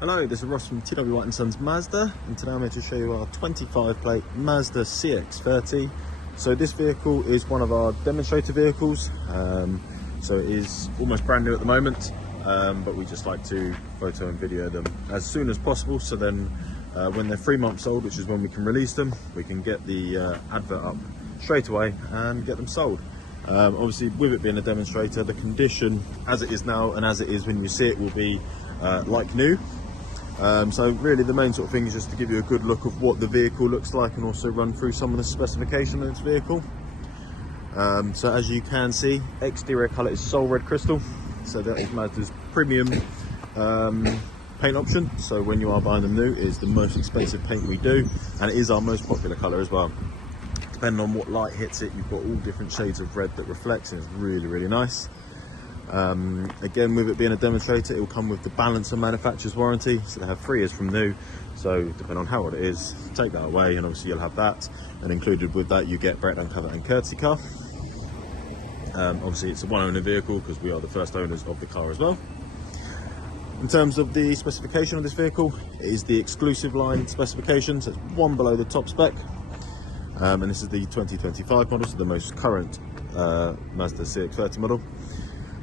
Hello, this is Ross from TW White & Sons Mazda, and today I'm here to show you our 25 plate Mazda CX-30. So this vehicle is one of our demonstrator vehicles, so it is almost brand new at the moment, but we just like to photo and video them as soon as possible, so then when they're 3 months old, which is when we can release them, we can get the advert up straight away and get them sold. Obviously, with it being a demonstrator, the condition as it is now and as it is when you see it will be like new. So really the main sort of thing is just to give you a good look of what the vehicle looks like and also run through some of the specification of its vehicle. So as you can see, exterior colour is Soul Red Crystal, so that is Mazda's premium paint option. So when you are buying them new, it is the most expensive paint we do, and it is our most popular colour as well. Depending on what light hits it, you've got all different shades of red that reflects, and it's really nice. Again, with it being a demonstrator, it will come with the balance of manufacturer's warranty, so they have 3 years from new. So depending on how old it is, take that away and obviously you'll have that, and included with that you get breakdown cover and courtesy car. Obviously it's a one owner vehicle because we are the first owners of the car as well. In terms of the specification of this vehicle, it is the exclusive line specification, so it's one below the top spec, and this is the 2025 model, so the most current Mazda CX-30 model.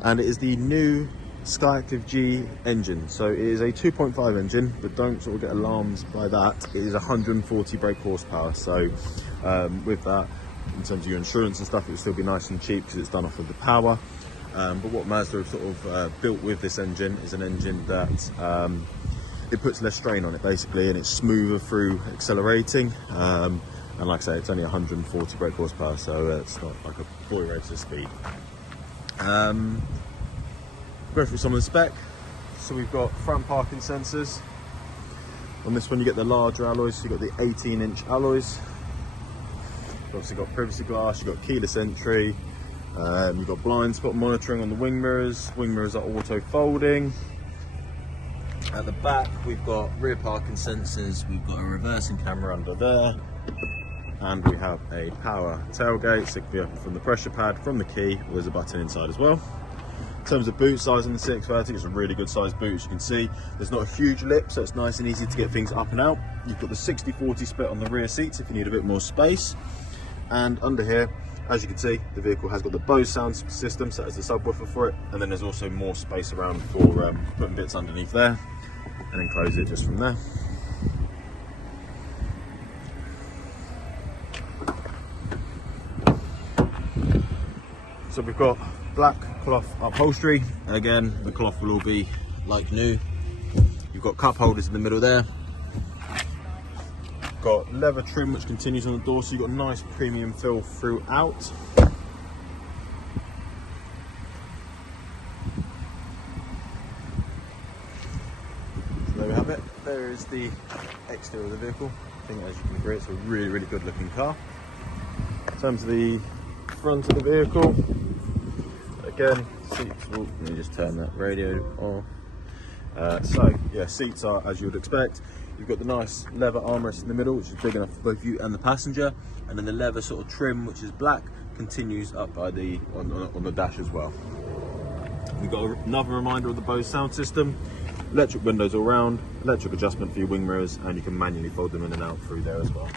And it is the new SKYACTIV G engine. So it is a 2.5 engine, but don't sort of get alarmed by that. It is 140 brake horsepower. So with that, in terms of your insurance and stuff, it will still be nice and cheap because it's done off of the power. But what Mazda have sort of built with this engine is an engine that it puts less strain on it basically, and it's smoother through accelerating. And like I say, it's only 140 brake horsepower, so it's not like a boy racer speed. Go through some of the spec. So we've got front parking sensors. On this one you get the larger alloys, so you've got the 18-inch alloys. You've obviously got privacy glass, you've got keyless entry, you've got blind spot monitoring on the wing mirrors. Wing mirrors are auto folding. At the back we've got rear parking sensors, we've got a reversing camera under there, and we have a power tailgate, so it can be open from the pressure pad, from the key. There's a button inside as well. In terms of boot size on the CX-30, it's a really good sized boot. As you can see, there's not a huge lip, so it's nice and easy to get things up and out. You've got the 60-40 split on the rear seats if you need a bit more space. And under here, as you can see, the vehicle has got the Bose sound system, so there's a subwoofer for it, and then there's also more space around for putting bits underneath there, and then close it just from there. So we've got black cloth upholstery, and again the cloth will all be like new. You've got cup holders in the middle there. Got leather trim which continues on the door, so you've got a nice premium feel throughout. So there we have it. There is the exterior of the vehicle. I think, as you can agree, it's a really good looking car. In terms of the front of the vehicle, again, seats, let me just turn that radio off. So yeah, seats are as you would expect. You've got the nice leather armrest in the middle, which is big enough for both you and the passenger, and then the leather sort of trim, which is black, continues up by the on the dash as well. We've got another reminder of the Bose sound system, electric windows all round, electric adjustment for your wing mirrors, and you can manually fold them in and out through there as well.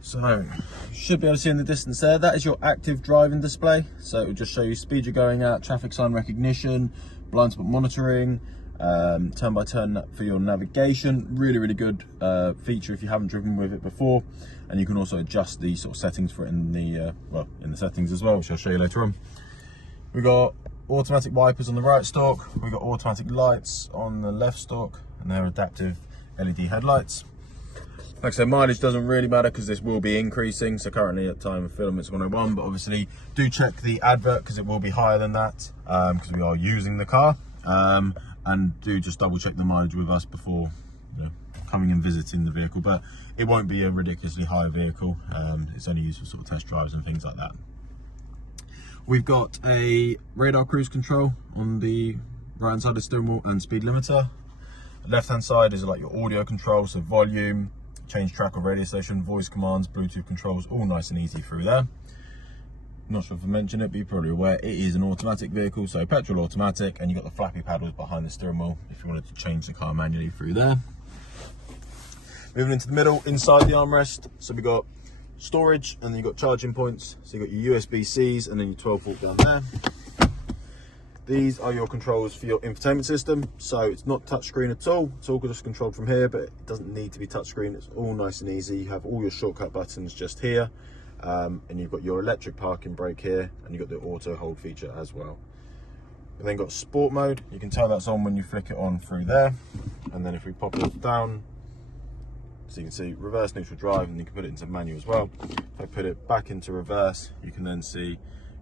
So you should be able to see in the distance there, that is your active driving display. So it will just show you speed you're going at, traffic sign recognition, blind spot monitoring, turn by turn for your navigation. Really good feature if you haven't driven with it before. And you can also adjust the sort of settings for it in the in the settings as well, which I'll show you later on. We've got automatic wipers on the right stalk, we've got automatic lights on the left stalk, and they're adaptive LED headlights. Like I said, mileage doesn't really matter because this will be increasing. So currently at time of film it's 101, but obviously do check the advert because it will be higher than that because we are using the car. And do just double check the mileage with us before coming and visiting the vehicle. But it won't be a ridiculously high vehicle. It's only used for sort of test drives and things like that. We've got a radar cruise control on the right hand side of the steering wheel and speed limiter. The left hand side is like your audio control, so volume, change track or radio station, voice commands, Bluetooth controls, all nice and easy through there. not sure if I mentioned it, but you're probably aware it is an automatic vehicle, so petrol automatic, and you've got the flappy paddles behind the steering wheel if you wanted to change the car manually through there. Moving into the middle, inside the armrest, so we've got storage, and then you've got charging points. So you've got your USB-Cs and then your 12-volt down there. These are your controls for your infotainment system. So it's not touchscreen at all. It's all just controlled from here, but it doesn't need to be touchscreen. It's all nice and easy. You have all your shortcut buttons just here. And you've got your electric parking brake here, and you've got the auto hold feature as well. We've then got sport mode. You can tell that's on when you flick it on through there. And then if we pop it down, so you can see reverse neutral drive, and you can put it into manual as well. If I put it back into reverse, you can then see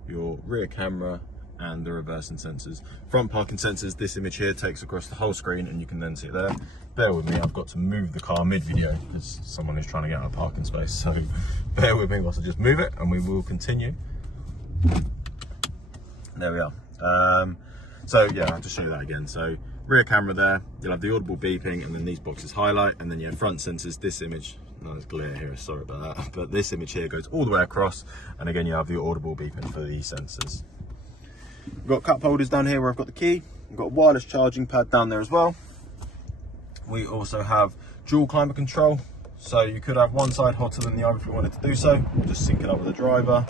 your rear camera and the reversing sensors. Front parking sensors, this image here takes across the whole screen, and you can then see it there. Bear with me, I've got to move the car mid-video because someone is trying to get out of parking space, so bear with me whilst I just move it, and we will continue. There we are. So yeah, I'll just show you that again. So rear camera there, you'll have the audible beeping, and then these boxes highlight, and then yeah, front sensors, this image, no, there's glare here, sorry about that, but this image here goes all the way across, and again you have the audible beeping for these sensors. We've got cup holders down here where I've got the key. We've got a wireless charging pad down there as well. We also have dual climate control, so you could have one side hotter than the other if you wanted to do so. Just sync it up with the driver.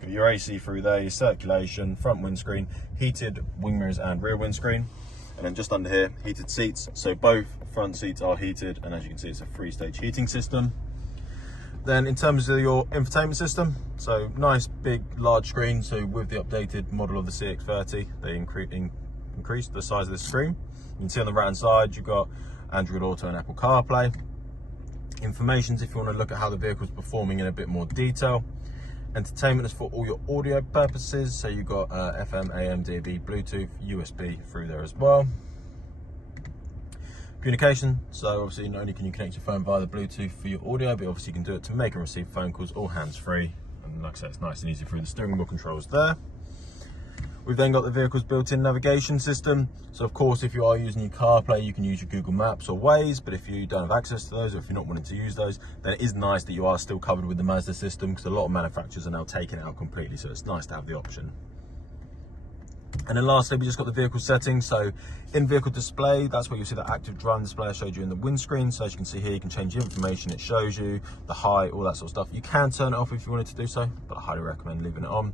Got your AC through there, your circulation, front windscreen, heated wing mirrors and rear windscreen. And then just under here, heated seats. So both front seats are heated, and as you can see, it's a 3-stage heating system. Then in terms of your infotainment system, so nice big large screen. So with the updated model of the CX-30, they increased the size of the screen. You can see on the right hand side you've got Android Auto and Apple CarPlay. Informations if you want to look at how the vehicle's performing in a bit more detail. Entertainment is for all your audio purposes, so you've got FM, AM, DAB, Bluetooth, USB through there as well. Communication, so obviously not only can you connect your phone via the Bluetooth for your audio, but obviously you can do it to make and receive phone calls, all hands-free. And like I said, it's nice and easy through the steering wheel controls there. We've then got the vehicle's built-in navigation system. So of course, if you are using your CarPlay, you can use your Google Maps or Waze, but if you don't have access to those, or if you're not wanting to use those, then it is nice that you are still covered with the Mazda system, because a lot of manufacturers are now taking it out completely, so it's nice to have the option. And then lastly, we just got the vehicle settings. So in vehicle display, that's where you see that active driving display I showed you in the windscreen. So as you can see here, you can change the information it shows you, the height, all that sort of stuff. You can turn it off if you wanted to do so, but I highly recommend leaving it on.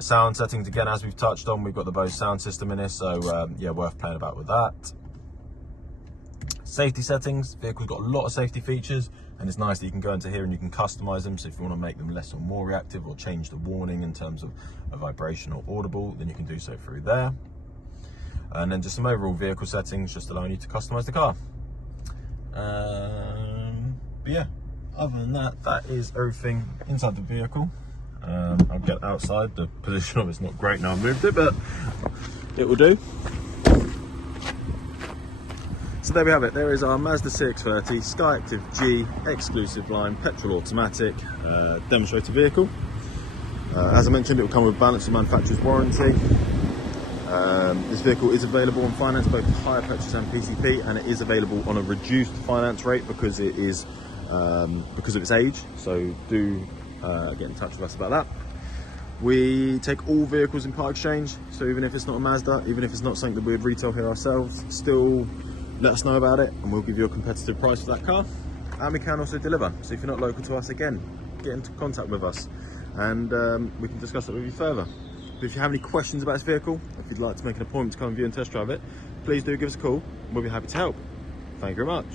Sound settings, again, as we've touched on, we've got the Bose sound system in here, so yeah, worth playing about with that. Safety settings, vehicle's got a lot of safety features, and it's nice that you can go into here and you can customize them. So if you want to make them less or more reactive, or change the warning in terms of a vibration or audible, then you can do so through there. And then just some overall vehicle settings, just allowing you to customize the car. But yeah, other than that, that is everything inside the vehicle. I'll get outside. The position of it's not great now I've moved it, but it will do. So there we have it. There is our Mazda CX-30 SKYACTIV G exclusive line petrol automatic demonstrator vehicle. As I mentioned, it will come with balance of manufacturer's warranty. This vehicle is available on finance, both hire purchase and PCP, and it is available on a reduced finance rate because it is because of its age. So do get in touch with us about that. We take all vehicles in part exchange, so even if it's not a Mazda, even if it's not something that we would retail here ourselves, still let us know about it and we'll give you a competitive price for that car. And we can also deliver, so if you're not local to us, again, get into contact with us and we can discuss it with you further. But if you have any questions about this vehicle, if you'd like to make an appointment to come and view and test drive it, please do give us a call. We'll be happy to help. Thank you very much.